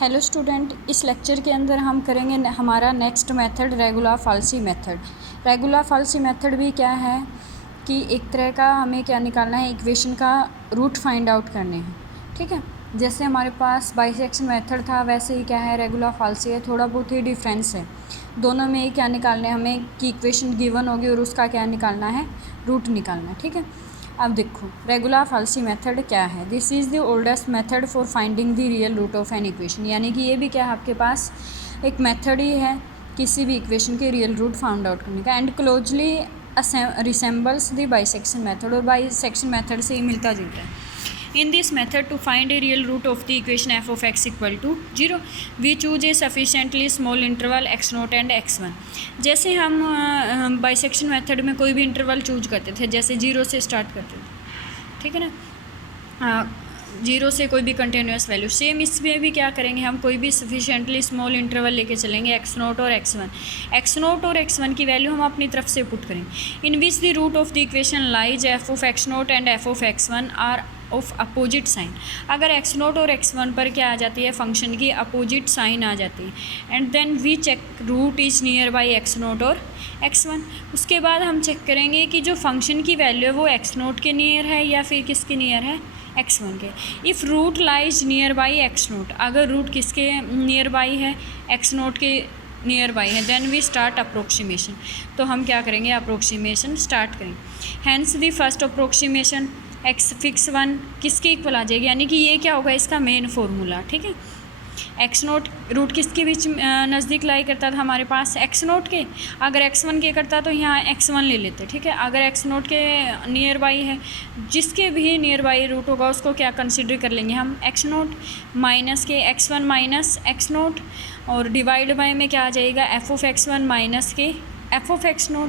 Hello student, इस lecture के अंदर हम करेंगे हमारा next method regular falsi method. Regular falsi method भी क्या है कि एक तरह का हमें क्या निकालना है, इक्वेशन का रूट फाइंड आउट करने हैं। ठीक है, जैसे हमारे पास बाइसेक्शन मेथड था वैसे ही क्या है रेगुलर फाल्सी है, थोड़ा बहुत ही डिफरेंस है। दोनों में क्या निकालना है हमें कि इक्वेशन गिवन होगी और उसका क्या निकालना है, रूट निकालना है। ठीक है, अब देखो रेगुलर फाल्सी मेथड क्या है। This is the oldest method for finding the real root of an equation, यानी कि ये भी क्या है आपके पास एक मेथड ही है किसी भी इक्वेशन के रियल रूट फाउंड आउट करने का, and closely resembles the bisection method, और बाइसेक्शन मेथड से ही मिलता जुलता है। In this method, to find a real root of the equation f of x equal to 0, we choose a sufficiently small interval x0 and x1। जैसे हम bisection method में कोई भी इंटरवल चूज करते थे, जैसे 0 से स्टार्ट करते थे, ठीक है ना, 0 से कोई भी कंटिन्यूस वैल्यू, सेम इसमें भी क्या करेंगे हम कोई भी सफिशिएंटली स्मॉल इंटरवल लेके चलेंगे x0 और x1 और x1 की वैल्यू हम अपनी तरफ से पुट करेंगे। In which the root of the equation lies f of x0 and f of x1 are of opposite sign. अगर x0 और x1 पर क्या आ जाती है, फंक्शन की अपोजिट साइन आ जाती है, and then we check root is near by x0 और x1। उसके बाद हम चेक करेंगे कि जो फंक्शन की वैल्यू है वो x0 के नियर है या फिर किसके नियर है, x1 के। If root lies near by x0, अगर रूट किसके नियर बाई है, x0 के नियर बाई है, देन वी स्टार्ट अप्रोक्सीमेशन। तो हम क्या करेंगे, अप्रोक्सीमेशन स्टार्ट करेंगे। Hence the first approximation x fix 1 किसके इक्वल आ जाएगी, यानी कि ये क्या होगा इसका मेन फार्मूला। ठीक है, x0 रूट किसके बीच नज़दीक लाई करता था हमारे पास, x0 के। अगर x1 के करता तो यहाँ x1 ले लेते। ठीक है, अगर x0 के नियर बाई है, जिसके भी नियर बाई रूट होगा उसको क्या कंसिडर कर लेंगे हम, x0 माइनस के x1 माइनस x0, और डिवाइड बाय में क्या आ जाएगा f of x1 माइनस के f of x0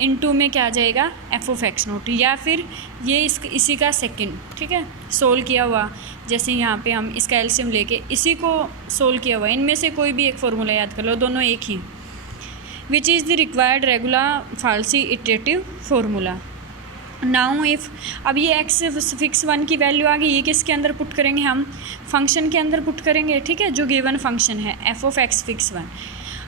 इनटू में क्या आ जाएगा f of x0, या फिर ये इसी का सेकंड। ठीक है, सोल्व किया हुआ, जैसे यहाँ पे हम इसका एलसीएम लेके इसी को सोल्व किया हुआ, इनमें से कोई भी एक फार्मूला याद कर लो, दोनों एक ही। Which is the required regular falsi iterative formula. Now if, अब ये x फिक्स 1 की वैल्यू आ गई, ये किसके अंदर पुट करेंगे हम, फंक्शन के अंदर पुट करेंगे। ठीक है, जो गिवन फंक्शन है f of x फिक्स 1,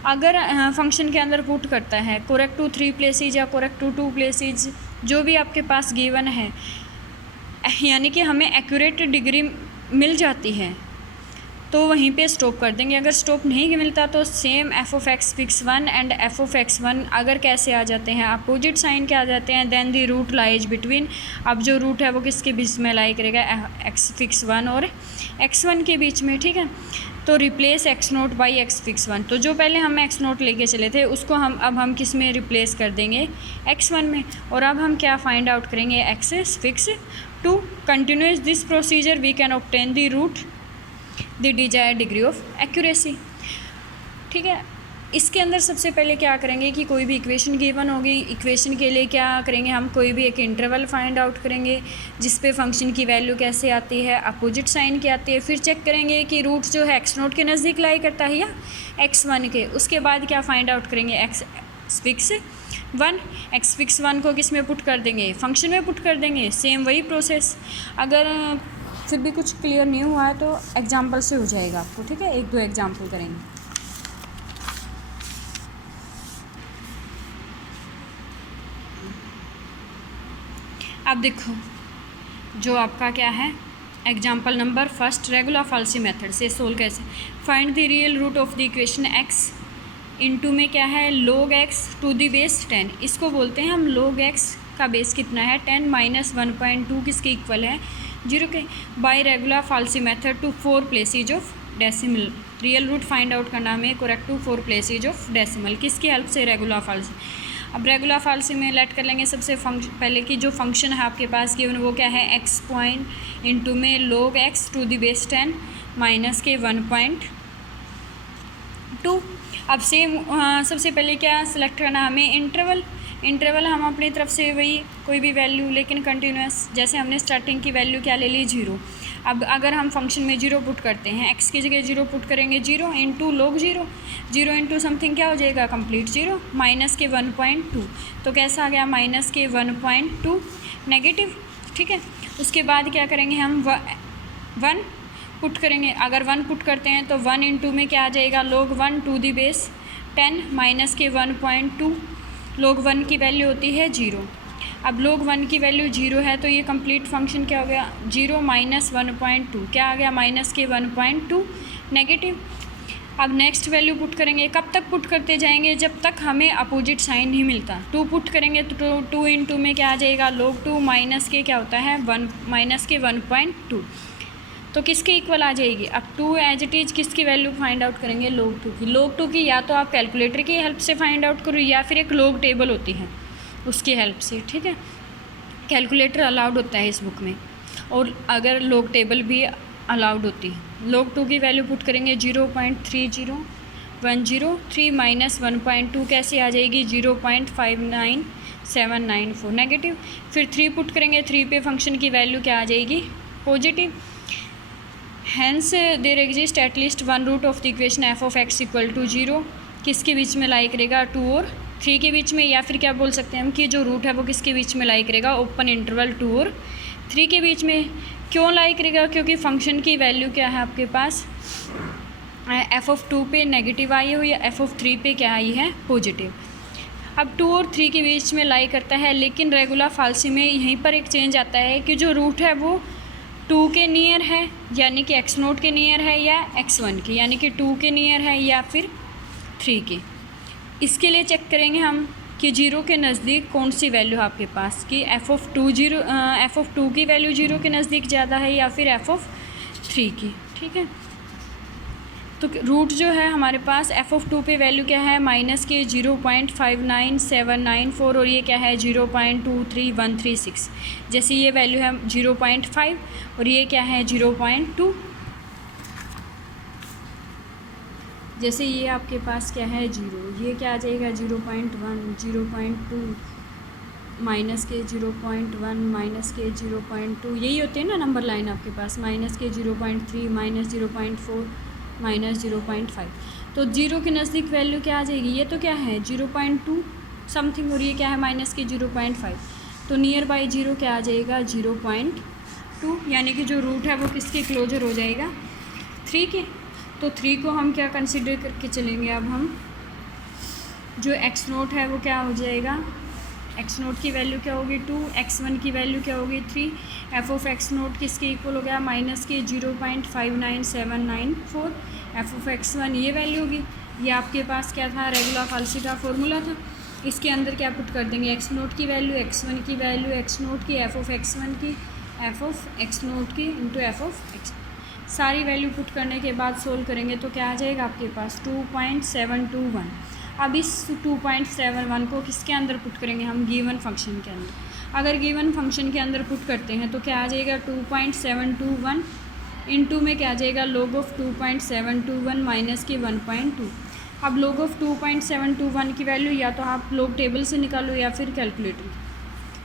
अगर फंक्शन के अंदर पुट करता है करेक्ट टू 3 प्लेसेज या करेक्ट टू 2 प्लेसेज, जो भी आपके पास गिवन है, यानी कि हमें एक्यूरेट डिग्री मिल जाती है तो वहीं पे स्टॉप कर देंगे। अगर स्टॉप नहीं मिलता तो same f of x fix 1 and f of x1 अगर कैसे आ जाते हैं, अपोजिट साइन के आ जाते हैं, then the root lies between. अब जो रूट है वो किसके बीच में लाई करेगा, x फिक्स 1 और x1 के बीच में। ठीक है, तो replace x0 by x fix 1, तो जो पहले हम x0 लेके चले थे उसको हम किस में रिप्लेस कर देंगे, x1 में। और अब हम क्या फाइंड आउट करेंगे, x fix 2। Continuous this procedure we can obtain the root the desired degree of accuracy. ठीक है, इसके अंदर सबसे पहले क्या करेंगे कि कोई भी इक्वेशन गिवन होगी, इक्वेशन के लिए क्या करेंगे हम, कोई भी एक इंटरवल फाइंड आउट करेंगे जिस पे फंक्शन की वैल्यू कैसे आती है, अपोजिट साइन की आती है। फिर चेक करेंगे कि रूट जो है x0 के नज़दीक लाई करता है या x1 के। उसके बाद क्या फाइंड आउट करेंगे, x फिक्स 1, x फिक्स 1 को किस में पुट कर देंगे, फंक्शन में पुट कर देंगे। सेम वही प्रोसेस, अगर फिर भी कुछ क्लियर नहीं हुआ है तो एग्जाम्पल से हो जाएगा आपको। ठीक है, 1-2 एग्जाम्पल करेंगे। अब देखो जो आपका क्या है, example number first, regular falsi method से सोल्व कैसे, find the real root of the equation x into में क्या है, log x to the base 10। इसको बोलते हैं हम log x का बेस कितना है, 10 माइनस 1.2 किसके इक्वल है, 0 के। By regular falsi method to 4 places of decimal, real root find out करना हमें correct to 4 places of decimal, किसकी हेल्प से, रेगुलर फाल्सी। अब रेगुलर फाल्सी में लेट कर लेंगे सबसे पहले कि जो फंक्शन है आपके पास गिवन वो क्या है, x पॉइंट इनटू में log x to the base 10 minus के 1.2। अब सेम सबसे पहले क्या सिलेक्ट करना हमें, इंटरवल हम अपनी तरफ से वही कोई भी वैल्यू लेकिन कंटिन्यूस, जैसे हमने स्टार्टिंग की वैल्यू क्या ले ली, 0। अब अगर हम फंक्शन में 0 पुट करते हैं, x की जगह 0 पुट करेंगे, 0 इंटू log 0, 0 इंटू समथिंग क्या हो जाएगा, कंप्लीट 0 माइनस के 1.2। तो कैसा आ गया, माइनस के 1.2 नेगेटिव। ठीक है, उसके बाद क्या करेंगे हम 1 पुट करेंगे, अगर 1 पुट करते हैं तो 1 इंटू में क्या आ जाएगा, log 1 to the base 10 minus के 1.2, log 1 की वैल्यू होती है 0। अब log 1 की वैल्यू 0 है तो ये कंप्लीट फंक्शन क्या हो गया, 0 माइनस 1.2 क्या आ गया, माइनस के 1.2 नेगेटिव। अब नेक्स्ट वैल्यू पुट करेंगे, कब तक पुट करते जाएंगे, जब तक हमें अपोजिट साइन नहीं मिलता। 2 पुट करेंगे तो 2 इंटू में क्या आ जाएगा, log 2 माइनस के क्या होता है 1 माइनस के 1.2, तो किसके इक्वल आ जाएगी। अब 2 एज इट इज़ किसकी वैल्यू फाइंड आउट करेंगे, log 2 की। log 2 की या तो आप कैलकुलेटर की हेल्प से फाइंड आउट करो या फिर एक log टेबल होती है उसकी हेल्प से, ठीक है। कैलकुलेटर अलाउड होता है इस बुक में, और अगर log टेबल भी अलाउड होती है। log 2 की वैल्यू पुट करेंगे 0.30103 माइनस 1.2 कैसे आ जाएगी, 0.59794 नेगेटिव। फिर 3 पुट करेंगे, 3 पे फंक्शन की वैल्यू क्या आ जाएगी, positive. Hence there exist at least 1 root of the equation F of X equal to 0 किसके बीच में लाई करेगा, 2 और 3 के बीच में, या फिर क्या बोल सकते हैं हम कि जो रूट है वो किसके बीच में लाई करेगा, ओपन इंटरवल 2 और 3 के बीच में। क्यों लाई करेगा, क्योंकि फंक्शन की वैल्यू क्या है आपके पास, एफ ऑफ 2 पे नेगेटिव आई हो या एफ ऑफ 3 पे क्या आई है, पॉजिटिव। अब 2 और 3 के बीच में लाई करता है, लेकिन रेगुलर फाल्सी में यहीं पर एक चेंज आता है कि जो रूट है वो 2 के नियर है यानी कि x नोट के नियर है, या x1 के यानी कि 2 के नियर है, या फिर 3 के। इसके लिए चेक करेंगे हम कि 0 के नज़दीक कौन सी वैल्यू है आपके पास, कि एफ ऑफ 2 की वैल्यू 0 के नज़दीक ज़्यादा है या फिर एफ ऑफ 3 की, ठीक है। तो रूट जो है हमारे पास एफ ऑफ 2 पे वैल्यू क्या है, माइनस के 0.59794, और ये क्या है 0.23136। जैसे ये वैल्यू है 0.5 और ये क्या है 0.2, जैसे ये आपके पास क्या है 0, ये क्या आ जाएगा 0.1, 0.2 माइनस के 0.1 माइनस के 0.2, यही होते हैं ना नंबर लाइन आपके पास, माइनस के 0.3 माइनस 0.4 माइनस 0.5। तो 0 के नज़दीक वैल्यू क्या आ जाएगी, ये तो क्या है 0.2 समथिंग, और ये क्या है माइनस के 0.5, तो नियर बाई 0 क्या आ जाएगा 0.2, यानी कि जो रूट है वो किसके क्लोजर हो जाएगा, 3 के। तो 3 को हम क्या कंसिडर करके चलेंगे, अब हम जो x नोट है वो क्या हो जाएगा, x नोट की वैल्यू क्या होगी 2, x1 की वैल्यू क्या होगी 3, एफ ऑफ x नोट किसके इक्वल हो गया, माइनस के 0.59794, एफ ऑफ x1 ये वैल्यू होगी। ये आपके पास क्या था, रेगुलर फाल्सी का फॉर्मूला था। इसके अंदर क्या पुट कर देंगे, x नोट की वैल्यू, x1 की वैल्यू, x नोट की, एफ ऑफ x1 की, एफ ऑफ x नोट की इंटू एफ ऑफ x, सारी वैल्यू पुट करने के बाद सोल्व करेंगे तो क्या आ जाएगा आपके पास 2.721। अब इस 2.71 को किसके अंदर पुट करेंगे हम, गिवन फंक्शन के अंदर। अगर गिवन फंक्शन के अंदर पुट करते हैं तो क्या आ जाएगा 2.721 इंटू में क्या आ जाएगा log ऑफ 2.721 माइनस के 1.2। अब log ऑफ 2.721 की वैल्यू या तो आप log टेबल से निकालो या फिर कैलकुलेटर।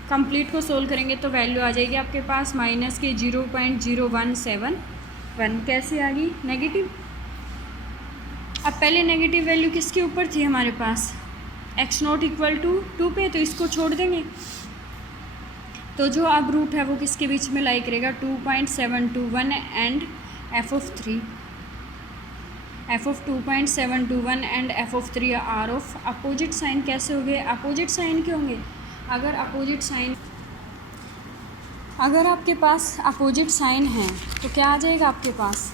कंप्लीट को सोल्व करेंगे तो वैल्यू आ जाएगी आपके पास माइनस के 0.0171, कैसे आ गई, नेगेटिव। अब पहले नेगेटिव वैल्यू किसके ऊपर थी हमारे पास, x नोट इक्वल टू 2 पे, तो इसको छोड़ देंगे। तो जो अब रूट है वो किसके बीच में लाई करेगा, 2.721 and F of 3, F of 2.721 and F of 3 are of opposite sign. कैसे हो गए, अपोजिट साइन के होंगे। अगर अपोजिट साइन, अगर आपके पास अपोजिट साइन है तो क्या आ जाएगा आपके पास।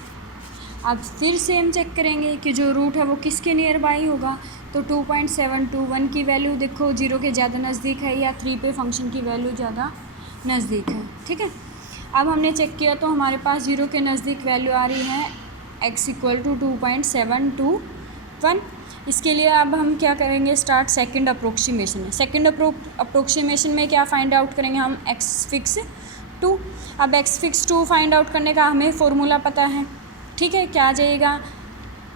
अब फिर से हम चेक करेंगे कि जो रूट है वो किसके नियर बाई होगा, तो 2.721 की वैल्यू देखो 0 के ज़्यादा नज़दीक है या 3 पे फंक्शन की वैल्यू ज़्यादा नज़दीक है, ठीक है। अब हमने चेक किया तो हमारे पास 0 के नज़दीक वैल्यू आ रही है x इक्वल टू 2.721। इसके लिए अब हम क्या करेंगे, start second approximation. Second approximation में क्या फाइंड आउट करेंगे हम, x फिक्स 2। अब x फिक्स 2 फाइंड आउट करने का हमें फॉर्मूला पता है, ठीक है। क्या आ जाएगा,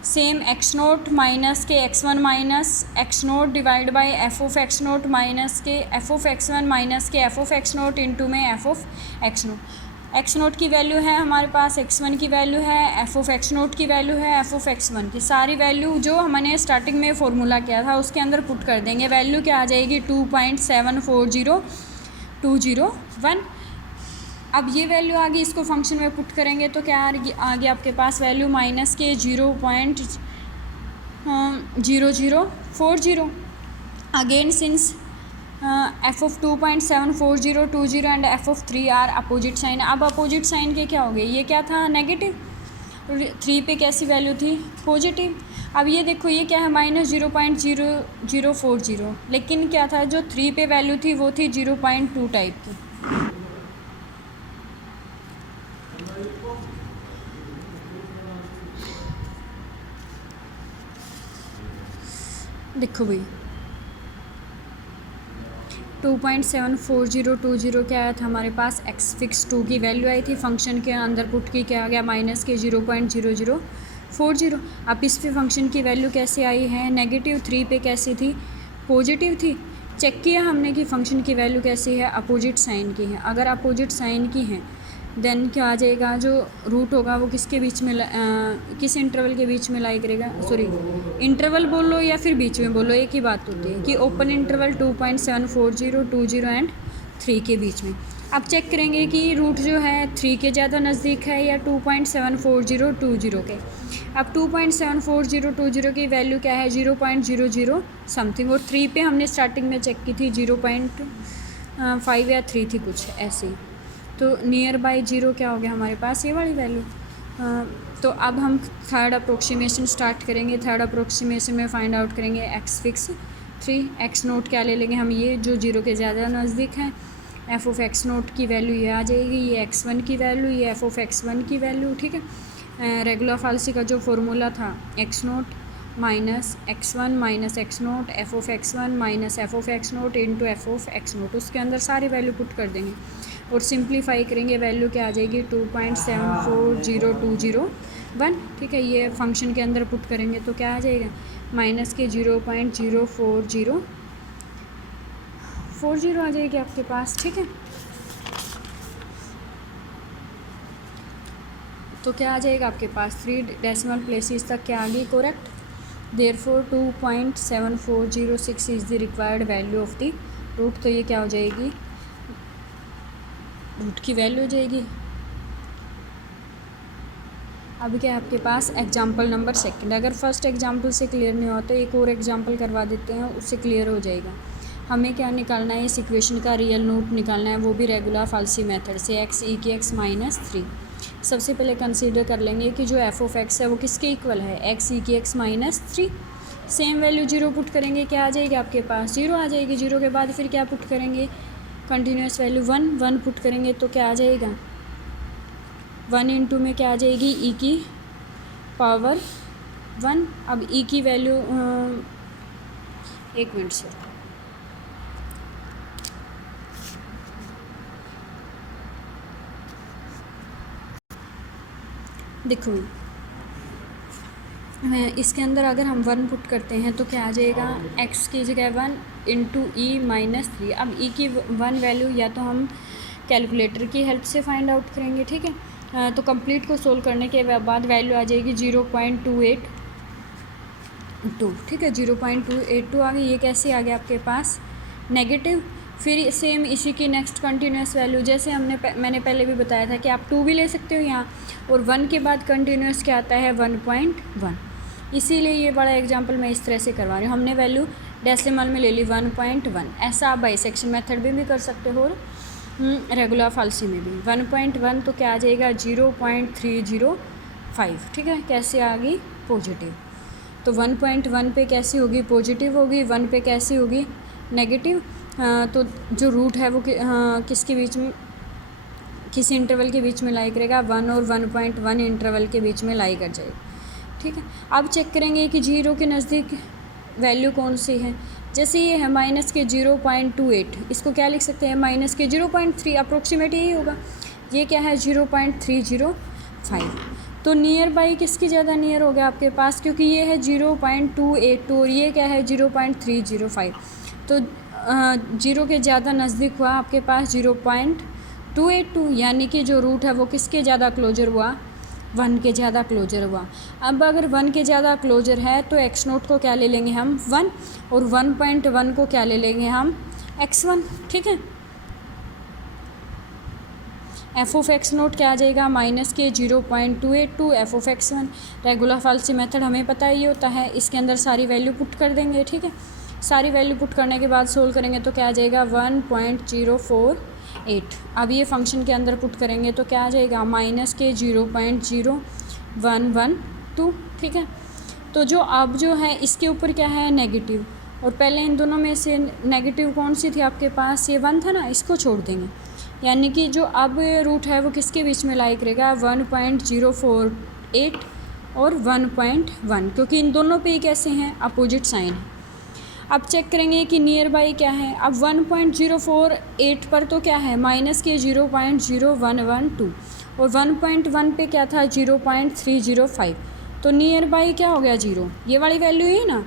सेम x नोट माइनस के x1 minus x naught divide by f of x naught minus के एफ ऑफ x1 माइनस के f of x naught into में f of x naught. x naught की वैल्यू है हमारे पास, x1 की value है, एफ ऑफ x नोट की वैल्यू है, एफ ऑफ x1 की। सारी वैल्यू जो हमने स्टार्टिंग में फॉर्मूला किया था उसके अंदर पुट कर देंगे। वैल्यू क्या आ जाएगी 2.740201। अब ये वैल्यू आ गई, इसको फंक्शन में पुट करेंगे तो क्या आ गया आपके पास वैल्यू माइनस के 0.0040। Again since f of 2.74020 and f of 3 are opposite sign. अब अपोजिट साइन के क्या हो गए, ये क्या था नेगेटिव, 3 पे कैसी वैल्यू थी पॉजिटिव। अब ये देखो ये क्या है माइनस 0.0040, लेकिन क्या था जो 3 पे वैल्यू थी वो थी 0.2 टाइप की। देखो भाई 2.74020 क्या आया था हमारे पास, एक्स फिक्स 2 की वैल्यू आई थी, फंक्शन के अंदर पुट की क्या आ गया माइनस के 0.0040। अब इस पे फंक्शन की वैल्यू कैसे आई है नेगेटिव, 3 पे कैसी थी पॉजिटिव थी। चेक किया हमने कि फंक्शन की वैल्यू कैसी है अपोजिट साइन की है। अगर अपोजिट साइन की है देन क्या आ जाएगा, जो रूट होगा वो किसके बीच में किस इंटरवल के बीच में लाई करेगा, सॉरी इंटरवल बोलो या फिर बीच में बोलो, एक ही बात होती है कि ओपन इंटरवल 2.74020 एंड 3 के बीच में। अब चेक करेंगे कि रूट जो है 3 के ज़्यादा नज़दीक है या 2.74020 के। अब 2.74020 की वैल्यू क्या है 0.00 समथिंग, और 3 पे हमने स्टार्टिंग में चेक की थी 0.5 या 3 थी कुछ ऐसी। तो नियर बाई 0 क्या हो गया हमारे पास ये वाली वैल्यू। तो अब हम थर्ड अप्रोक्सीमेशन स्टार्ट करेंगे। थर्ड अप्रोक्सीमेशन में फाइंड आउट करेंगे एक्स फिक्स 3, एक्स नोट क्या ले लेंगे हम, ये जो 0 के ज़्यादा नज़दीक है। एफ ऑफ एक्स नोट की वैल्यू ये आ जाएगी, ये x1 की वैल्यू, ये एफ ऑफ x1 की वैल्यू, ठीक है। रेगुलर फाल्सी का जो फॉर्मूला था x note minus x1 minus x note F of x1 minus F of x note into F of x note, उसके अंदर सारी वैल्यू पुट कर देंगे और सिंप्लीफाई करेंगे, वैल्यू क्या आ जाएगी 2.74020 ठीक है। ये फंक्शन के अंदर पुट करेंगे तो क्या आ जाएगा माइनस के 0.04040 आ जाएगी आपके पास, ठीक है। तो क्या आ जाएगा आपके पास 3 डेसिमल प्लेसेस तक क्या आ गई correct. Therefore 2.7406 is the required value of the root. तो ये क्या हो जाएगी रूट की वैल्यू हो जाएगी। अब क्या है आपके पास एग्जाम्पल नंबर सेकंड। अगर फर्स्ट एग्जाम्पल से क्लियर नहीं हो तो एक और एग्जाम्पल करवा देते हैं, उससे क्लियर हो जाएगा। हमें क्या निकालना है, इस इक्वेशन का रियल नोट निकालना है, वो भी रेगुलर फाल्सी मेथड से एक्स ई की एक्स माइनस 3। सबसे पहले कंसीडर कर लेंगे कि जो एफ ऑफ एक्स है वो किसके इक्वल है, एक्स ई की x minus 3। Same value 0 put करेंगे, क्या आ जाएगी आपके पास 0 आ जाएगी। 0 के बाद फिर क्या पुट करेंगे कंटिन्यूस वैल्यू 1 पुट करेंगे तो क्या आ जाएगा 1 इंटू में क्या आ जाएगी ई की पावर 1। अब ई की वैल्यू एक मिनट से देखो, इसके अंदर अगर हम 1 पुट करते हैं तो क्या आ जाएगा x की जगह 1 इंटू ई माइनस 3। अब ई की 1 वैल्यू या तो हम कैलकुलेटर की हेल्प से फाइंड आउट करेंगे, ठीक है। तो कंप्लीट को सोल्व करने के बाद वैल्यू आ जाएगी 0.282, ठीक है। 0.282 आ गई। ये कैसे आ गया आपके पास नेगेटिव। फिर सेम इसी की नेक्स्ट कंटिन्यूस वैल्यू, जैसे मैंने पहले भी बताया था कि आप 2 भी ले सकते हो यहाँ, और 1 के बाद कंटिन्यूस क्या आता है 1.1। इसीलिए ये बड़ा एग्जांपल मैं इस तरह से करवा रही हूँ। हमने वैल्यू डेसिमल में ले ली 1.1। ऐसा आप बाइसेक्शन मेथड में भी कर सकते हो और रेगुलर फाल्सी में भी। 1.1 तो क्या आ जाएगा 0.305, ठीक है। कैसे आ गई पॉजिटिव। तो 1.1 पे कैसी होगी पॉजिटिव होगी, 1 पे कैसी होगी नेगेटिव। तो जो रूट है वो किसके बीच में, किस इंटरवल के बीच में लाई करेगा 1 और 1.1 इंटरवल के बीच में लाई कर जाएगा, ठीक है। अब चेक करेंगे कि 0 के नज़दीक वैल्यू कौन सी है। जैसे ये है माइनस के 0.28, इसको क्या लिख सकते हैं माइनस के 0.3, अप्रोक्सीमेट यही होगा। ये क्या है 0.305। तो नियर बाई किसकी ज़्यादा नियर हो गया आपके पास, क्योंकि ये है 0.282 और ये क्या है 0.305। तो 0 के ज़्यादा नज़दीक हुआ आपके पास 0.282, यानी कि जो रूट है वो किसके ज़्यादा क्लोजर हुआ 1 के ज़्यादा क्लोजर हुआ। अब अगर 1 के ज़्यादा क्लोजर है तो एक्स नोट को क्या ले लेंगे हम 1, और 1.1 को क्या ले लेंगे हम x1, ठीक है। एफ ऑफ एक्स नोट क्या आ जाएगा -के 0.282 f of x one. Regula falsi method हमें पता ही होता है, इसके अंदर सारी वैल्यू पुट कर देंगे, ठीक है। सारी वैल्यू पुट करने के बाद सोल्व करेंगे तो क्या आ जाएगा 1.048। अब ये फंक्शन के अंदर पुट करेंगे तो क्या आ जाएगा -के 0.0112, ठीक है। तो जो अब जो है इसके ऊपर क्या है नेगेटिव, और पहले इन दोनों में से नेगेटिव कौन सी थी आपके पास, ये 1 था ना, इसको छोड़ देंगे। यानी कि जो अब रूट है वो किसके बीच में लाई करेगा 1.048 और 1.1, क्योंकि इन दोनों पे कैसे हैं अपोजिट साइन है। अब चेक करेंगे कि नियर बाई क्या है। अब 1.048 पर तो क्या है -के 0.0112 और 1.1 पे क्या था 0.305, तो नियर बाई क्या हो गया 0, ये वाली वैल्यू ही ना।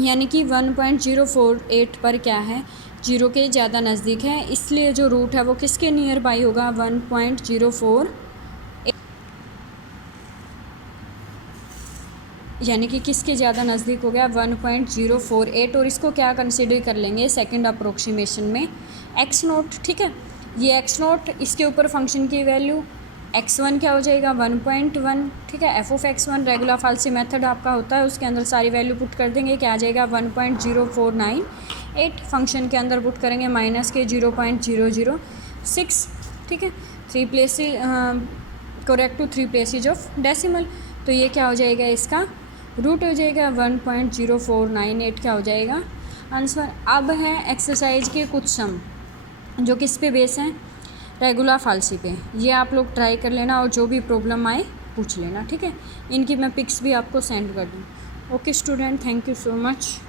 यानी कि 1.048 पर क्या है 0 के ज़्यादा नज़दीक है, इसलिए जो रूट है वो किसके नियर बाई होगा 1.04, यानी कि किसके ज़्यादा नज़दीक हो गया 1.048। और इसको क्या कंसिडर कर लेंगे सेकंड अप्रोक्सीमेशन में एक्स नोट, ठीक है। ये एक्स नोट, इसके ऊपर फंक्शन की वैल्यू x1 क्या हो जाएगा 1.1, ठीक है। F of x1 regula falsi method आपका होता है, उसके अंदर सारी वैल्यू पुट कर देंगे, क्या आ जाएगा 1.0498। फंक्शन के अंदर पुट करेंगे -के 0.006, ठीक है। 3 places correct to 3 places of decimal, तो ये क्या हो जाएगा इसका रूट हो जाएगा 1.0498 क्या हो जाएगा आंसर। अब है एक्सरसाइज के कुछ सम जो किस पे बेस हैं रेगुलर फाल्सी पे, ये आप लोग ट्राई कर लेना और जो भी प्रॉब्लम आए पूछ लेना, ठीक है। इनकी मैं पिक्स भी आपको सेंड कर दूँ। Okay student, thank you so much.